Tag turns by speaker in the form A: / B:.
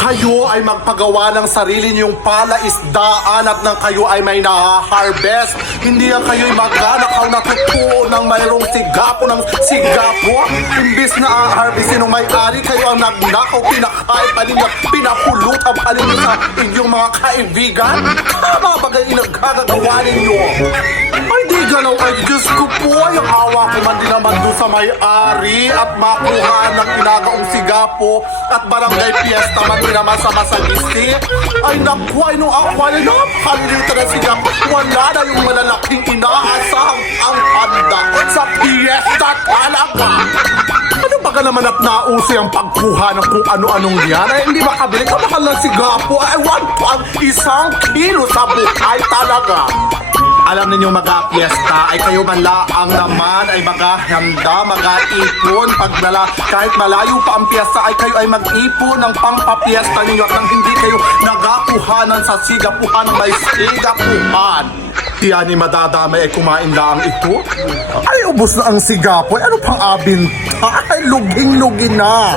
A: kayo ay magpagawa ng sarili niyong palaisdaan at nang kayo ay may na-harvest. Hindi yan kayo ay magnanakaw na totoo ng mayroong sigapo ng sigapo. Imbis na harvestin ng may-ari, kayo ang nagnakaw, pinakain pa ninyo, pinapulutan pa ninyo sa inyong mga kaibigan. Tama ba kayo nagkagagawa ninyo? Galaw ay Diyos ko po. Yung awa ko man din naman doon sa may-ari at makuha ng inagaong sigapo at barangay fiesta man din naman sa Masagisti. Ay, naku, ay nung ako ay napakalita na sigapo. Wala na yung malalaking inaasahang ang handa sa fiesta talaga. Ano ba ka naman at nauso yung pagkuha ng kung ano-anong yan? Ay, hindi makabili ka mahal ng sigapo. Ay, one pound, isang kilo sa buhay talaga. Alam ninyo mag-fiesta ay kayo man laang naman ay maghahanda, mag-ipon. Pag mala, kahit malayo pa ang piyesta ay kayo ay mag-ipon ng pampapiesta ninyo at nang hindi kayo nagapuhanan sa sigapuhan ng may sigapuhan. Tiyan ni madadamay ay kumain lang ito. Ay, ubos na ang sigapo. Ay, ano pang abinta? Ay, luging-lugi na.